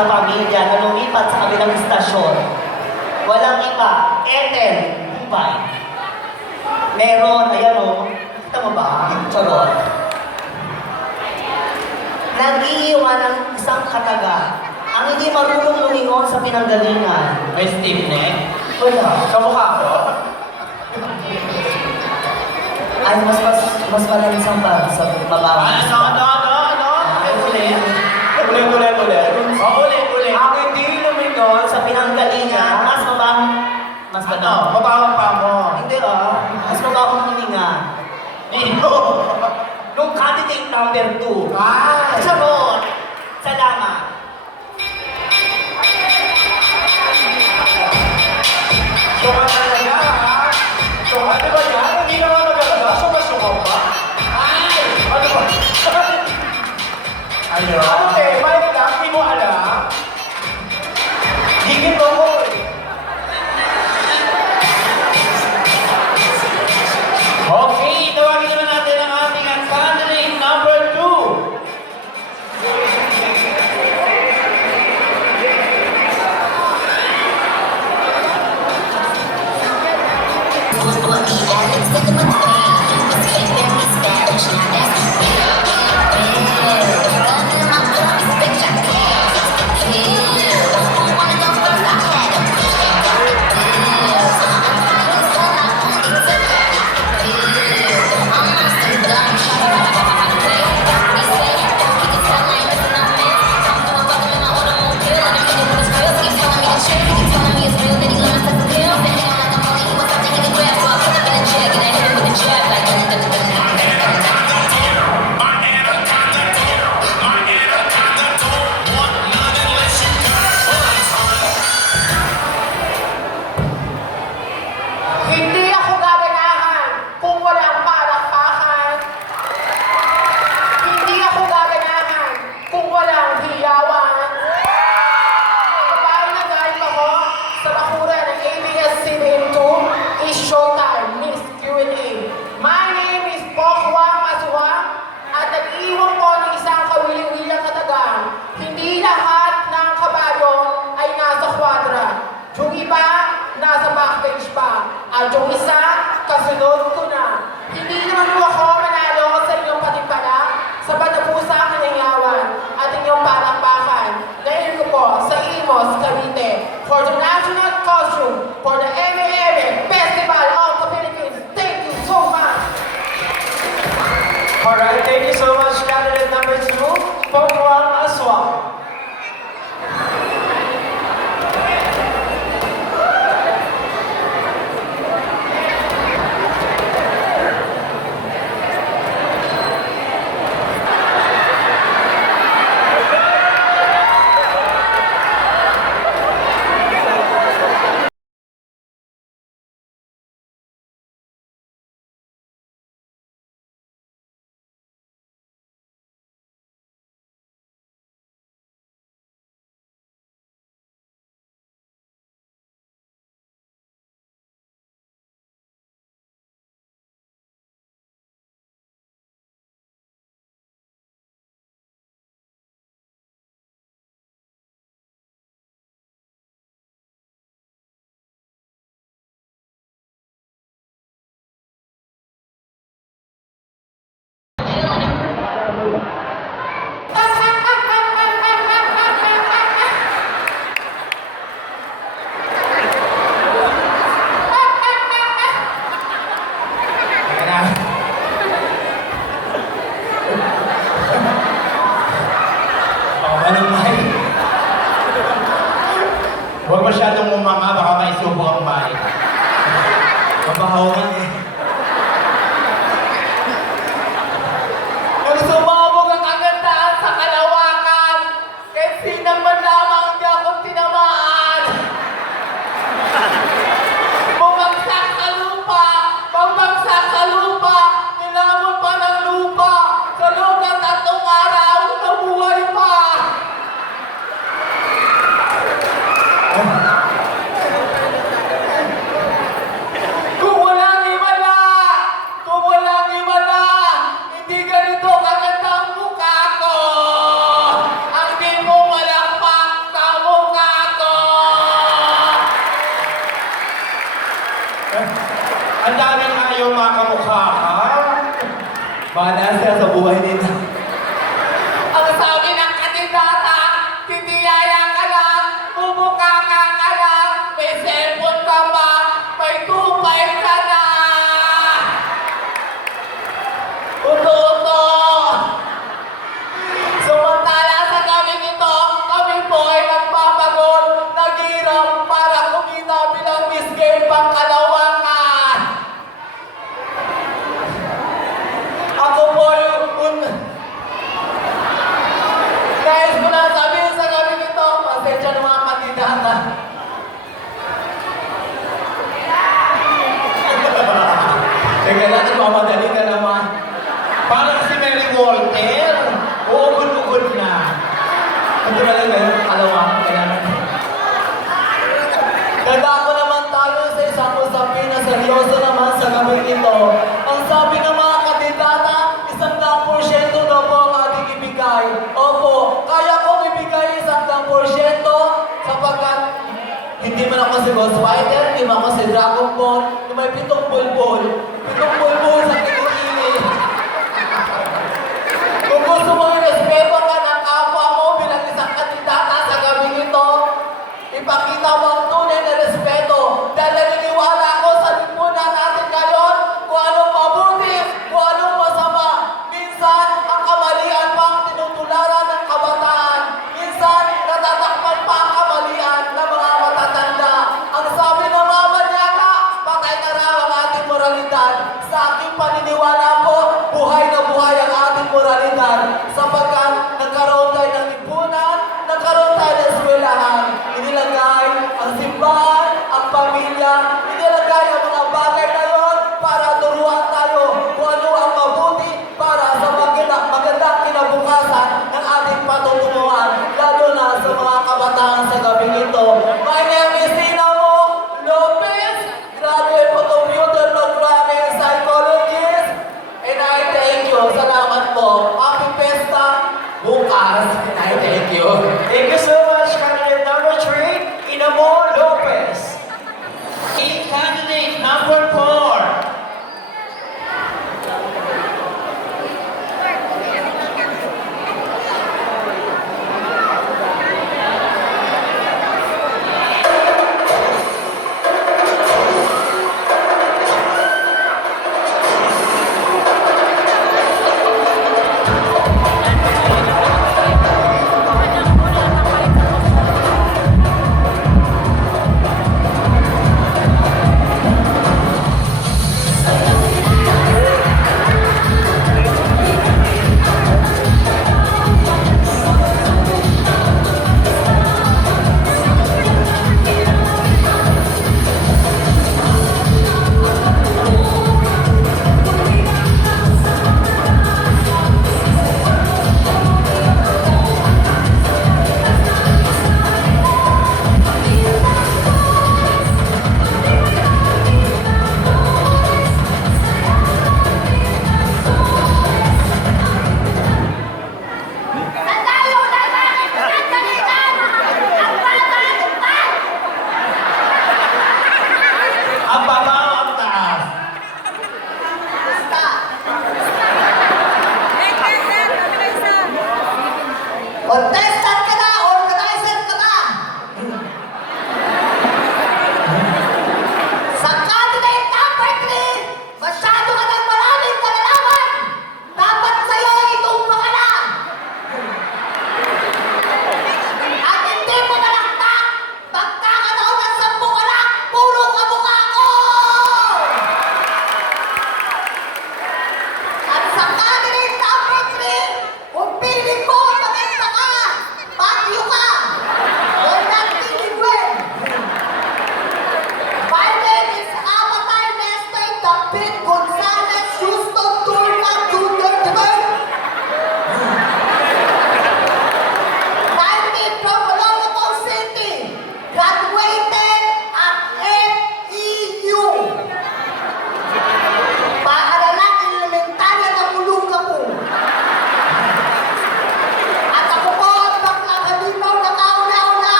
na pamilya na lumipat sa kabilang istasyon. Walang iba, Ethel, Dubai. Meron, ayan o, kita mo ba? Charot. Nag-iiwan ng isang kataga ang hindi marunong lumingon sa pinanggalingan. May stiff neck? Wala. Kamukha ko? Ay, mas malansang pa sa babae. Ano? Ulit. Ulit. Ang hindi lumingon sa pinanggalingan, mas mabahong, mas Ano? Mabawang pa mo. Hindi mas mabahong hininga. Nino. Nung candidate number 2. Ay! Charot! Salamat. Suka talaga, ha? Suka, di ba yan? Hindi naman maganda. Suka pa. Ay! Ano ba? Ano eh? Mike lang, di mo alam. Higit ako eh. Okay, tawagin naman natin ang ating candidate number 2. Panasa sa buhay nila. Ang sabi ng kandidata, titiyaya ka lang, bumuka ka lang, may cellphone ka ba, may 2.5 ka na. Uto-uto. Sumantala sa gabing ito, kami po ay nagpapagod, naghirap para kumita bilang Miss Game Pangkalawakan. Ako po yung Guys, ko na sabihin sa gabi nito, pasensya ng mga kandidata. Teka lang, nagmamadali ka naman. Parang si Mary Walter. Uugod-ugod na. Ano ba lang yun? Kalawang, kaya Ganda ko naman tayo sa isang usapin na seryoso naman sa gabi ito. Ang sabi ng mga kandidata, 100% daw po ang ating ibigay. Opo, kaya kong ibigay 100% sapagkat hindi man ako si Ghost Fighter, hindi man ako si Dragon Ball, na may 7 bulbul. 7 bulbul sa kilikili. Kung gusto mo i-respeto ka ng kapwa mo bilang isang kandidata sa gabi ito, ipakita mo ang tunay na respeto dahil naniniwala ako sa lipunan natin ngayon kung anong mabuti, kung anong masama. Minsan, ang kamalian pa ang tinutularan ng kabataan. Minsan, natatakpan pa ang kamalian ng mga matatanda. Ang sabi ng mga manyaka, patay na raw ang ating moralidad. Sa aking paniniwala po, buhay na buhay ang ating moralidad sapagkat nagkaroon tayo ng lipunan, nagkaroon tayo ng eskwelahan, inilagay ang simbahan, ang pamilya, inilagay ang mga bagay na yon para turuan tayo kung ano ang mabuti para sa magandang kinabukasan ng ating patutunguhan, lalo na sa mga kabataan sa gabing ito. My name is Dinamo Lopez, graduate computer programming psychologist, and I thank you. Salamat po. Happy Pesta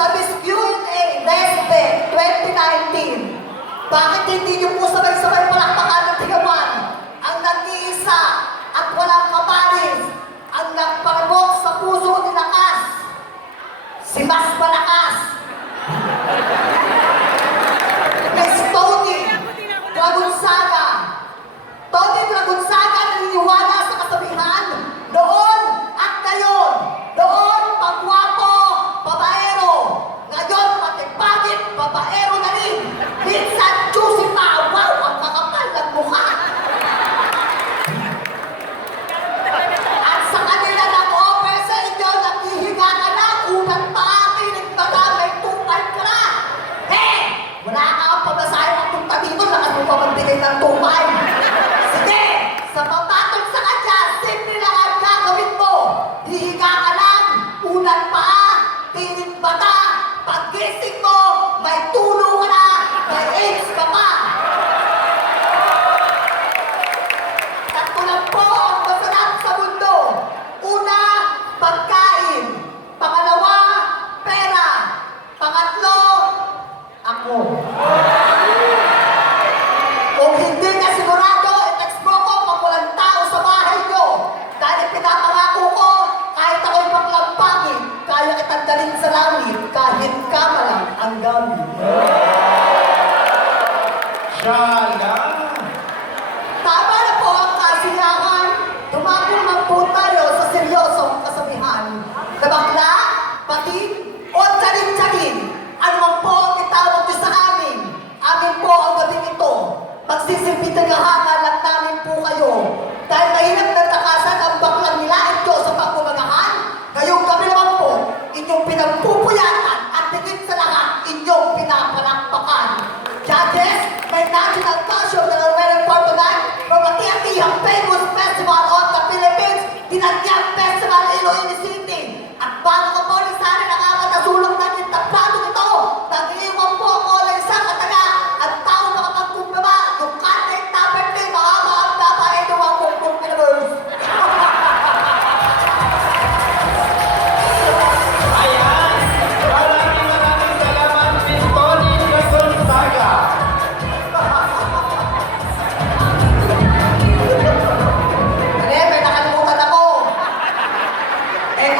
sa Miss Q&A Resbe 2019. Bakit hindi niyo po sabay-sabay palakpakan ng tigaman ang nag-iisa at walang kaparis, ang nagparabok sa puso ni Lakas, si Mas Malakas, Miss Tony Dragonsaga. Tony Dragonsaga naniniwala sa kasabihan noon at ngayon. Noon, pagwapo, babaero. Ngayon, pati pagit, babaero na rin. Minsan, juicy pa. Wow, ang kakapal ng mukha. At sa kanila nag-offer sa inyo, naghihiga ka na, unang paati, nagtaga, may tupay ka na. Hey! Wala ka ang pagkasahin ang punta dito, lakas mo pa magbigay ng tupay. Sige! Sa papatol sa kanya, simple lang ang gagawin mo. Hihiga ka lang, unang paa, tinig bata, paggising mo, may tulo ka na, may AIDS ka pa. Tatlo lang po ang masarap sa mundo. Una, pagkain. Pangalawa, pera. Pangatlo, ako. Kung hindi ka sigurado, i-text mo ko pag walang tao sa bahay nyo. Dahil pinapangako ko, kahit ako'y paklampangin, kaya kitang dalhin sa langit, kahit kama lang ang gamit. Shala! Tama na po ang kasiyahan. Tumapo naman po tayo sa seryosong kasabihan. Na bakla, patid, o tsalin-tsalin. Ano man po ang itawag niyo sa amin. Amin po ang gabing ito. Magsisilbi tagahangan lang namin po kayo. Dahil mahirap na takasan ang baklang nilait ko sa pagpumagahan. Ngayong gabi naman po, inyong pinagpupuyatan at tigit sa lahat, inyong pinapalakpakan. Judges, may national culture na nawala for tonight from a tiyang famous festival of the Philippines, Dinagyang Festival Iloilo City. At bago ko po ni Sari nakakatasulong na yung tablado nito, nag-iwan po ako ng isang kataga at tao makapagkumbaba, yung content number 3, mahaba ang babae ng mga kumpong universe. Ayan! Maraming salamat, Miss Tony Dragonsaga! May nakalimutan ako. Eh,